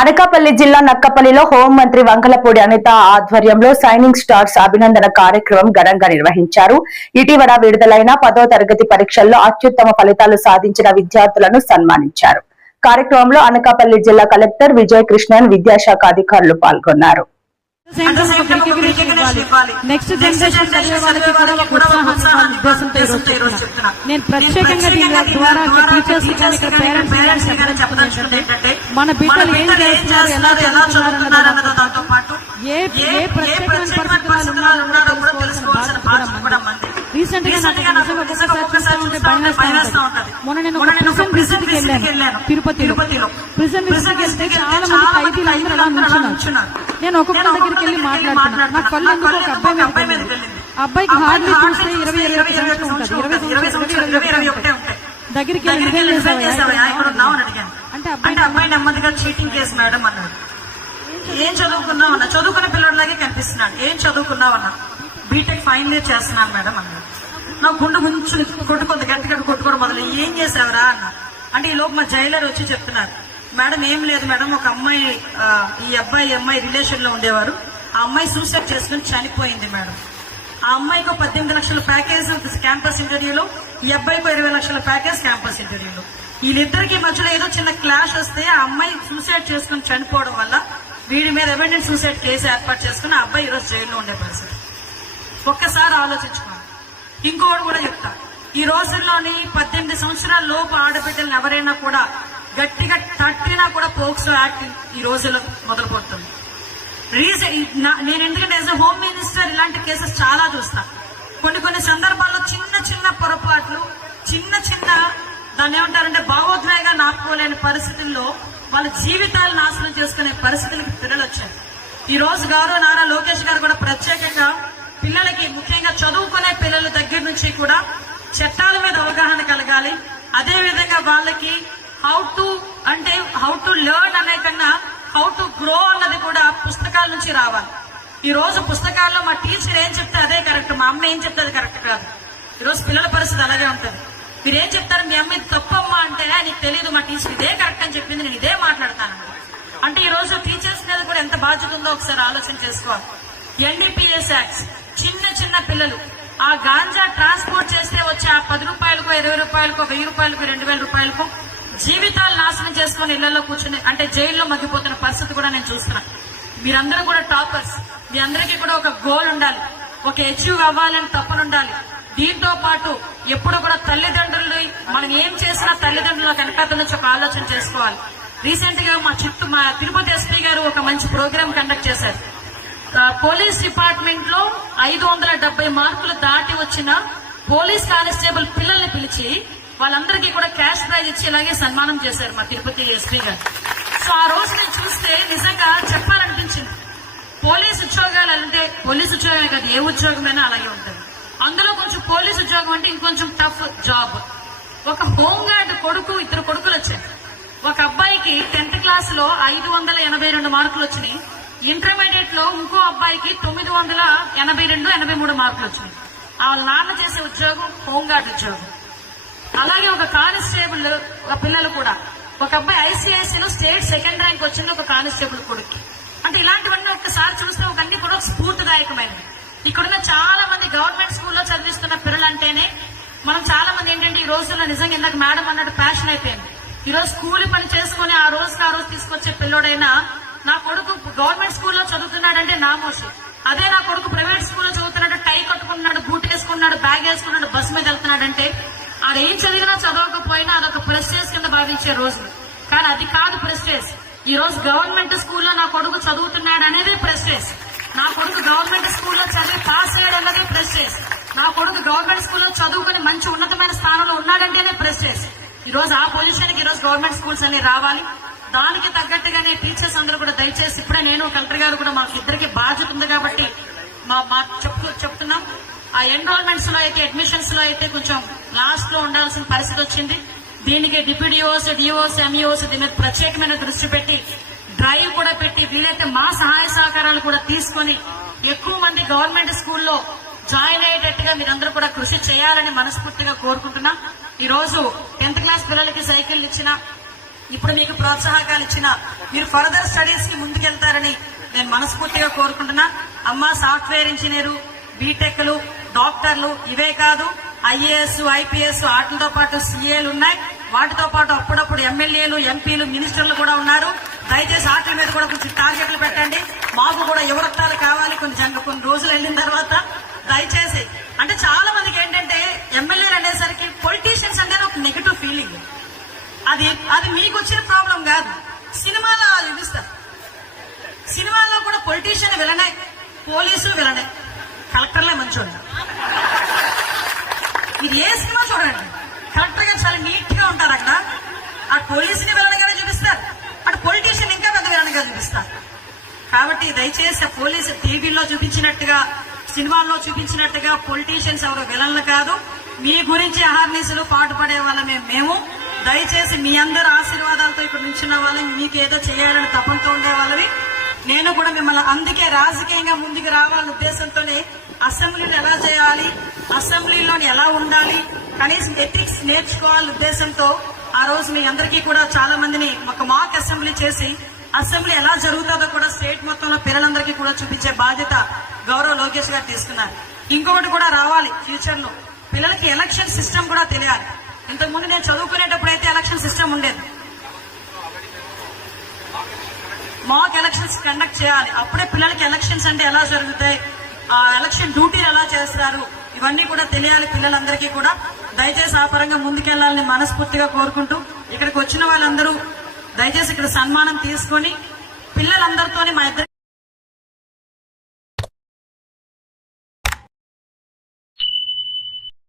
అనకాపల్లి జిల్లా నక్కపల్లిలో హోంమంత్రి వంకలపూడి అనిత ఆధ్వర్యంలో సైనింగ్ స్టార్స్ అభినందన కార్యక్రమం ఘనంగా నిర్వహించారు. ఇటీవల విడుదలైన 10వ తరగతి పరీక్షల్లో అత్యుత్తమ ఫలితాలు సాధించిన విద్యార్థులను సన్మానించారు. కార్యక్రమంలో అనకాపల్లి జిల్లా కలెక్టర్ విజయ్ కృష్ణన్, విద్యాశాఖ అధికారులు పాల్గొన్నారు. నెక్స్ట్ జనరేషన్ చదివే వాళ్ళకి కూడా ఒక ఉత్సాహాన్ని ఉద్దేశంతో ఈరోజు చెప్తున్నా. నేను ప్రత్యేకంగా దీని ద్వారా టీచర్స్ కానీ ఇక్కడ పేరెంట్స్ చెప్పదలుచుకుంటే మన బిడ్డలు ఏం చేస్తున్నారు, ఎలా చదువుతున్నారు అన్నదో దాంతో పాటు ఏ ప్రత్యేకమైన పరిస్థితులు ఉన్నారో కూడా తెలుసుకోవాల్సిన బాధ్యత కూడా మంది. రీసెంట్ గా నాకు ఒక్కొక్కసారి ఉంటే భయమేస్తా ఉంటది. మొన్న నేను ఒక ప్రిజన్ విజిట్ కి వెళ్ళాను తిరుపతిలో. ప్రిజన్ విజిట్ వెళ్తే చాలా మంది ఖైదీలు అందరూ అలా నుంచున్నారు. నేను ఒక్కొక్క దగ్గరికి వెళ్ళి మాట్లాడుతున్నాను. నా కళ్ళు ఎందుకు ఒక అబ్బాయి మీద వెళ్ళింది. అబ్బాయికి హార్డ్లీ చూస్తే 20-21 సంవత్సరాలు ఉంటుంది. 20 ఉంటాయి. దగ్గరికి వెళ్ళి అంటే అబ్బాయి నెమ్మదిగా చీటింగ్ కేసు మేడం అన్నాడు. ఏం చదువుకున్నావు అన్నా, చదువుకున్న పిల్లడిలాగే కనిపిస్తున్నాడు. ఏం చదువుకున్నావు అన్నా, బీటెక్ ఫైనల్ ఇయర్ చేస్తున్నాను మేడం అన్నాడు. నా గుండు గుంచుని కొట్టుకుంది, గట్టిగా కొట్టుకోవడం మొదలు. ఏం చేసావురా అన్న అంటే ఈ లోపు మా జైలర్ వచ్చి చెప్తున్నారు, మేడం ఏం లేదు మేడం, ఒక అమ్మాయి ఈ అమ్మాయి రిలేషన్ లో ఉండేవారు. ఆ అమ్మాయి సూసైడ్ చేసుకుని చనిపోయింది మేడం. ఆ అమ్మాయికి 18 లక్షల ప్యాకేజ్ క్యాంపస్ ఇంటర్వ్యూలో, ఈ అబ్బాయికి 20 లక్షల ప్యాకేజ్ క్యాంపస్ ఇంటర్వ్యూలో. వీళ్ళిద్దరికి మధ్యలో ఏదో చిన్న క్లాష్ వస్తే ఆ అమ్మాయి సూసైడ్ చేసుకుని చనిపోవడం వల్ల వీడి మీద ఎవిడెన్స్ సూసైడ్ కేసు ఏర్పాటు చేసుకుని ఆ అబ్బాయి ఈరోజు జైల్లో ఉండే పరిస్థితి. ఒక్కసారి ఆలోచించుకోండి. ఇంకోటి కూడా చెప్తా, ఈ రోజుల్లోని 18 సంవత్సరాల లోపు ఆడబిడ్డలను ఎవరైనా కూడా గట్టిగా తట్టినా కూడా పోక్సో యాక్ట్ ఈ రోజుల్లో మొదలు పడుతుంది. నేను ఎందుకంటే యాజ్ ఎ హోమ్ మినిస్టర్ ఇలాంటి కేసెస్ చాలా చూస్తా. కొన్ని సందర్భాల్లో చిన్న పొరపాట్లు, చిన్న దాన్ని ఏమంటారంటే భావోద్వేగాన్ని ఆపుకోలేని పరిస్థితుల్లో వాళ్ళ జీవితాలు నాశనం చేసుకునే పరిస్థితులకి పిల్లలు వచ్చారు. ఈ రోజు గౌరవ నారా లోకేష్ గారు కూడా ప్రత్యేకంగా పిల్లలకి, ముఖ్యంగా చదువుకునే పిల్లల దగ్గర నుంచి కూడా చట్టాల మీద అవగాహన కలగాలి. అదే విధంగా వాళ్ళకి హౌ టు లెర్న్ అనే కన్నా హౌ టు గ్రో అన్నది కూడా పుస్తకాల నుంచి రావాలి. ఈ రోజు పుస్తకాల్లో మా టీచర్ ఏం చెప్తే అదే కరెక్ట్, మా అమ్మ ఏం చెప్తే అది కరెక్ట్ కాదు. ఈరోజు పిల్లల పరిస్థితి అలాగే ఉంటుంది. మీరేం చెప్తారు, మీ అమ్మ ఇది తప్పమ్మా అంటే నీకు తెలియదు, మా టీచర్ ఇదే కరెక్ట్ అని చెప్పింది, నేను ఇదే మాట్లాడతాను అంటే ఈ రోజు టీచర్స్ మీద కూడా ఎంత బాధ్యత ఉందో ఒకసారి ఆలోచన చేసుకోవాలి. NDPS యాక్ట్స్, చిన్న పిల్లలు ఆ గాంజా ట్రాన్స్పోర్ట్ చేస్తే వచ్చే ఆ 10 రూపాయలకు, 20 రూపాయలకు, 1000 రూపాయలకు, 2000 రూపాయలకు జీవితాలు నాశనం చేసుకుని ఇళ్లలో కూర్చుని అంటే జైల్లో మగ్గిపోతున్న పరిస్థితి కూడా నేను చూస్తున్నా. మీరందరూ కూడా టాపర్స్, మీ అందరికీ కూడా ఒక గోల్ ఉండాలి, ఒక అచీవ్ అవ్వాలని తప్పనుండాలి. దీంతో పాటు ఎప్పుడు కూడా తల్లిదండ్రులు మనం ఏం చేసినా తల్లిదండ్రుల వెనకాల నుంచి ఒక ఆలోచన చేసుకోవాలి. రీసెంట్ గా మా తిరుపతి SP గారు ఒక మంచి ప్రోగ్రామ్ కండక్ట్ చేశారు. పోలీస్ డిపార్ట్మెంట్ లో 570 మార్కులు దాటి వచ్చిన పోలీస్ కానిస్టేబుల్ పిల్లల్ని పిలిచి వాళ్ళందరికీ కూడా క్యాష్ ప్రైజ్ ఇచ్చి ఇలాగే సన్మానం చేశారు మా తిరుపతి SP గారు. సో ఆ రోజు నేను చూస్తే నిజంగా చెప్పాలనిపించింది. పోలీస్ ఉద్యోగాలు అంటే పోలీస్ ఉద్యోగమే కాదు, ఏ ఉద్యోగమైనా అలాగే ఉంటుంది. అందులో కొంచెం పోలీస్ ఉద్యోగం అంటే ఇంకొంచెం టఫ్ జాబ్. ఒక హోంగార్డ్ కొడుకు, 2 కొడుకులు వచ్చాయి. ఒక అబ్బాయికి 10th క్లాస్ లో 582 మార్కులు వచ్చినాయి. ఇంటర్మీడియట్ లో ఇంకో అబ్బాయికి 982, 83 మార్కులు వచ్చినాయి. వాళ్ళ నాన్న చేసే ఉద్యోగం హోంగార్డ్ ఉద్యోగం. అలాగే ఒక కానిస్టేబుల్ పిల్లలు కూడా, ఒక అబ్బాయి ICIC లో స్టేట్ 2nd ర్యాంక్ వచ్చింది ఒక కానిస్టేబుల్ కొడుకు. అంటే ఇలాంటివన్నీ ఒక్కసారి చూస్తే ఒక అన్ని కూడా స్ఫూర్తిదాయకమైనవి. ఇక్కడున్న చాలా మంది గవర్నమెంట్ స్కూల్లో చదివిస్తున్న పిల్లలు అంటేనే మనం చాలా మంది ఏంటంటే ఈ రోజుల్లో నిజంగా ఇందాక మేడం అన్నట్టు ప్యాషన్ అయిపోయింది. ఈ రోజు కూలి పని చేసుకుని ఆ రోజుకి ఆ రోజు తీసుకొచ్చే పిల్లోడైనా నా కొడుకు గవర్నమెంట్ స్కూల్లో చదువుతున్నాడంటే నామోషి. అదే నా కొడుకు ప్రైవేట్ స్కూల్లో చదువుతున్నాడు, టై కట్టుకున్నాడు, బూట్ వేసుకున్నాడు, బ్యాగ్ వేసుకున్నాడు, బస్సు మీద వెళ్తున్నాడంటే ఆడేం చదివినా చదవకపోయినా అదొక ప్రెస్టేజ్ కింద భావించే రోజులు. కానీ అది కాదు ప్రెస్టేజ్. ఈ రోజు గవర్నమెంట్ స్కూల్లో నా కొడుకు చదువుతున్నాడు అనేది ప్రెస్టేజ్. నా కొడుకు గవర్నమెంట్ స్కూల్లో చదివి పాస్ అయ్యాడు అన్నదే ప్రెస్టేజ్. నా కొడుకు గవర్నమెంట్ స్కూల్లో చదువుకుని మంచి ఉన్నతమైన స్థానంలో ఉన్నాడంటేనే ప్రెస్టేజ్. ఈ రోజు ఆ పొజిషన్ కి ఈ రోజు గవర్నమెంట్ స్కూల్స్ అన్ని రావాలి. దానికి తగ్గట్టుగానే టీచర్స్ అందరూ కూడా దయచేసి, ఇప్పుడే నేను కలెక్టర్ గారు కూడా మాకు ఇద్దరికి బాధ్యత ఉంది కాబట్టి చెప్తున్నాం. ఆ ఎన్రోల్మెంట్స్ లో అయితే, అడ్మిషన్స్ లో అయితే కొంచెం లాస్ట్ లో ఉండాల్సిన పరిస్థితి వచ్చింది. దీనికి డిప్యూటీఓస్, డిఓస్, ఎంఈఓస్ దీని మీద ప్రత్యేకమైన దృష్టి పెట్టి డ్రైవ్ కూడా పెట్టి వీలైతే మా సహాయ సహకారాలు కూడా తీసుకొని ఎక్కువ మంది గవర్నమెంట్ స్కూల్లో జాయిన్ అయ్యేటట్టుగా మీరందరూ కూడా కృషి చేయాలని మనస్ఫూర్తిగా కోరుకుంటున్నా. ఈ రోజు 10th క్లాస్ పిల్లలకి సైకిల్ ఇచ్చిన ఇప్పుడు మీకు ప్రోత్సాహకాలు ఇచ్చిన మీరు ఫర్దర్ స్టడీస్ కి ముందుకెళ్తారని నేను మనస్ఫూర్తిగా కోరుకుంటున్నా. అమ్మ సాఫ్ట్వేర్ ఇంజనీరు, బీటెక్లు, డాక్టర్లు ఇవే కాదు, ఐఏఎస్, ఐపీఎస్, వాటితో పాటు సీఏలు ఉన్నాయి. వాటితో పాటు అప్పుడప్పుడు ఎమ్మెల్యేలు, ఎంపీలు, మినిస్టర్లు కూడా ఉన్నారు. దయచేసి వాటి మీద కూడా కొంచెం టార్గెట్లు పెట్టండి. మాకు కూడా యువరక్తాలు కావాలి. కొన్ని రోజులు వెళ్ళిన తర్వాత దయచేసి, అంటే చాలా మందికి ఏంటంటే ఎమ్మెల్యేలు అనేసరికి పొలిటీషియన్స్ అంటే ఒక నెగిటివ్ ఫీలింగ్. అది మీకు వచ్చిన ప్రాబ్లం కాదు, సినిమాలో చూపిస్తారు. సినిమాల్లో కూడా పొలిటీషియన్ విలనే, పోలీసులు విలనే, కలెక్టర్లే మంచోళ్ళు. ఇది ఏ సినిమా చూడండి, కలెక్టర్ గారు చాలా నీట్ గా ఉంటారు. అక్కడ ఆ పోలీసుని విలనగానే చూపిస్తారు, అటు పొలిటీషియన్ ఇంకా పెద్ద విలనగా చూపిస్తారు. కాబట్టి దయచేసి ఆ పోలీసు టీవీలో చూపించినట్టుగా, సినిమాల్లో చూపించినట్టుగా పొలిటీషియన్స్ ఎవరు విలన్లు కాదు. మీ గురించి అహర్నిశలు పాటుపడే వాళ్ళమే మేము. దయచేసి మీ అందరు ఆశీర్వాదాలతో ఇక్కడ నుంచున్న వాళ్ళని, మీకు ఏదో చేయాలని తపంతో ఉండే వాళ్ళని. నేను కూడా మిమ్మల్ని అందుకే రాజకీయంగా ముందుకు రావాలనే ఉద్దేశంతోనే అసెంబ్లీలో ఎలా చేయాలి, అసెంబ్లీలోని ఎలా ఉండాలి, కనీసం ఎథిక్స్ నేర్చుకోవాలనే ఉద్దేశంతో ఆ రోజు మీ అందరికీ కూడా చాలా మందిని ఒక మాక్ అసెంబ్లీ చేసి అసెంబ్లీ ఎలా జరుగుతుందో కూడా స్టేట్ మొత్తంలో పిల్లలందరికీ కూడా చూపించే బాధ్యత గౌరవ లోకేష్ గారు తీసుకున్నారు. ఇంకొకటి కూడా రావాలి ఫ్యూచర్ లో, పిల్లలకి ఎలక్షన్ సిస్టమ్ కూడా తెలియాలి. ఇంతకుముందు నేను చదువుకునేటప్పుడు అయితే ఎలక్షన్ సిస్టమ్ ఉండేది, మాక్ ఎలక్షన్స్ కండక్ట్ చేయాలి. అప్పుడే పిల్లలకి ఎలక్షన్స్ అంటే ఎలా జరుగుతాయి, ఆ ఎలక్షన్ డ్యూటీలు ఎలా చేస్తారు, ఇవన్నీ కూడా తెలియాలి పిల్లలందరికీ కూడా. దయచేసి ఆ పరంగా ముందుకెళ్లాలని మనస్ఫూర్తిగా కోరుకుంటూ, ఇక్కడికి వచ్చిన వాళ్ళందరూ దయచేసి ఇక్కడ సన్మానం తీసుకొని పిల్లలందరితోని మా ఇద్దరికి